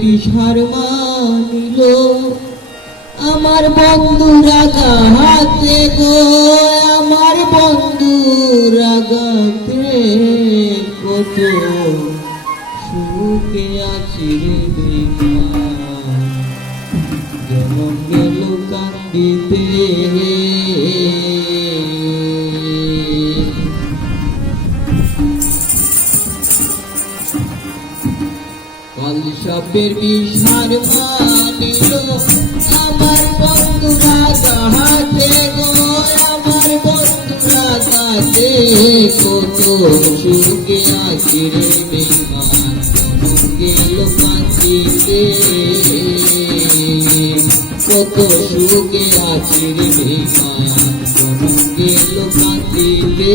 বিষার মানিল আমার বন্ধুরা গাহাতে গো, আমার বন্ধুরা গাতে কত সুখে আছি রে বেকার, যেমন গেল কান্দিতে। সাপের বিষার মানিল আমার বন্ধুরা গাহাতে গো, আমার বন্ধুরা গাতে কত সুখে আছি রে বেকার, গেল কান্দিতে কত সুখে আছি রে বেকার, গেল কান্দিতে।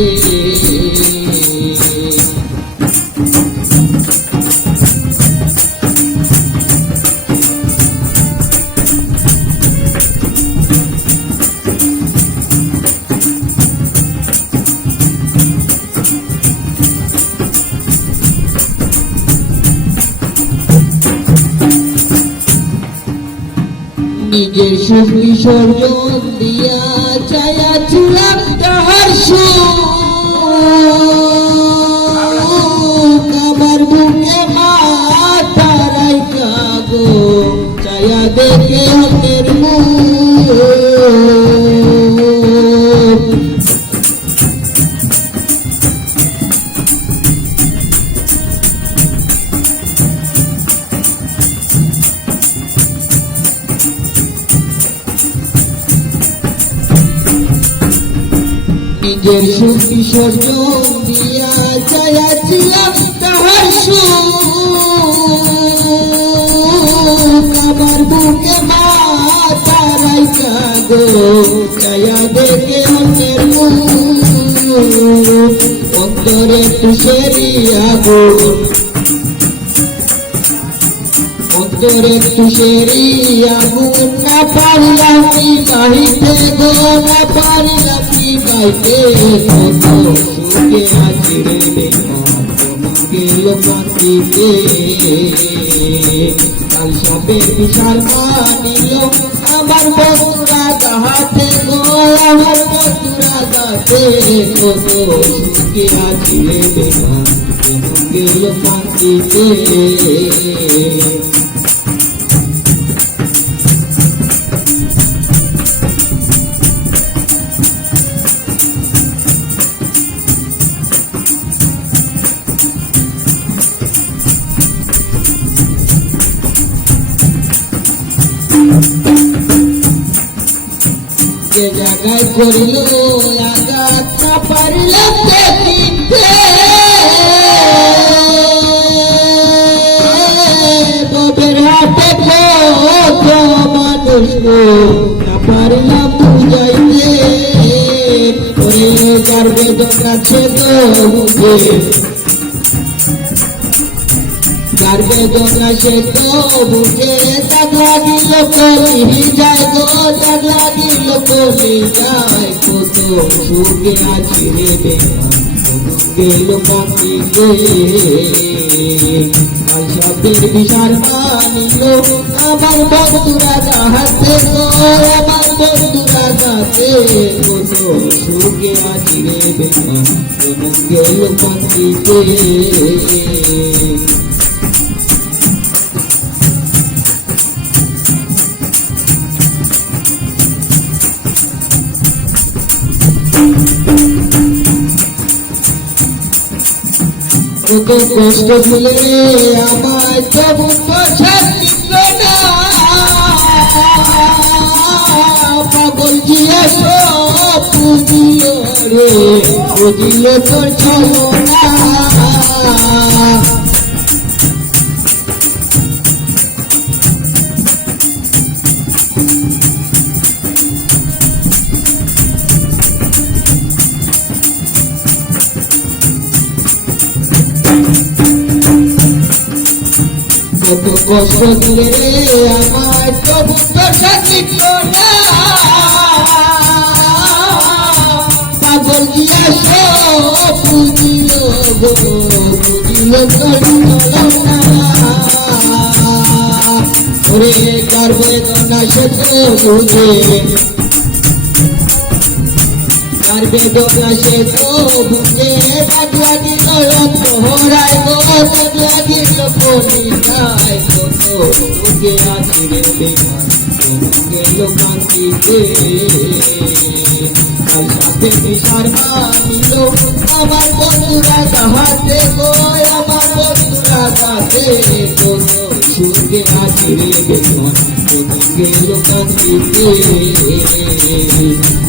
নিজের সুখ বিসর্জন দিয়া চায়া ছিলাম তাহার সুখ, আমার বুকে মাথা রাইখা গো চায়া দেখে অন্যের মুখ। নিজের সুখ বিসর্জন দিয়া চাইয়াছিলাম তাহার সুখ, আমার বুকে মাথা রাইখা গো চাইয়া দেখে অন্যের মুখ। অন্তরে তুষেরি আগুন, অন্তরে তুষেরি আগুন, না পারিলাম নিবাহিতে গো, না পারিলাম নিবাহিতে, কত সুখে আছি রে বেকার, গেল কান্দিতে। কাল সাপের বিষার মানিল আমার বন্ধুরা গাহাতে গো, আমার বন্ধুরা গাতে কত সুখে আছি রে বেকার, গেল কান্দিতে। যে জায়গায় করিল আঘাত না পারিলাম দেখিতে, ববের হাতে কত মানুষ না পারিলাম বুঝাইতে, ওরে যার বেদনা ছে গো বুঝে, যার বেদনা সে তো বুঝে, তার লাগিল করি যায় গো, তার লাগিল করি যায়, কত সুখে আছি রে বেকার, গেল কান্দিতে। কাল সাপের বিষার মানিল আমার বন্ধুরা গাহাতে গো, আমার বন্ধুরা গাতে কত সুখে আছি রে বেকার, গেল কান্দিতে। কত কষ্ট দিলে আমায় তবু বোঝাচ্ছিল না, পাগল জিয়া সব বুঝিল রে, বুঝিল তোর চলো না। কত কষ্ট দিলে আমায় তবু বোঝাচ্ছিল না, পাগল জিয়া সব বুঝিল গো, বুঝিল তোর চলো না। ওরে কার বেদনা সে তো বুঝে, কার বেদনা সে তো বুঝে। ডাক লাগিল অন্তরায় গো, ডাক লাগিল কলিজায়, কত সুখে আছি রে বেমান গেল কান্দিতে। কার সাথে নিশার মানিল আমার বন্ধুরা গাহাতে গো, আমার বন্ধুরা গাতে, কত সুখে আছি রে বেমান গেল কান্দিতে।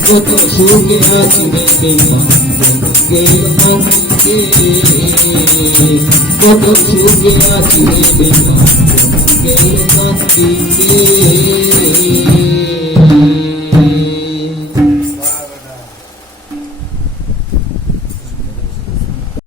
কত সুখে আছি রে বেমান গেল কান্দিতে। কত সুখে আছি রে বেমান গেল কান্দিতে।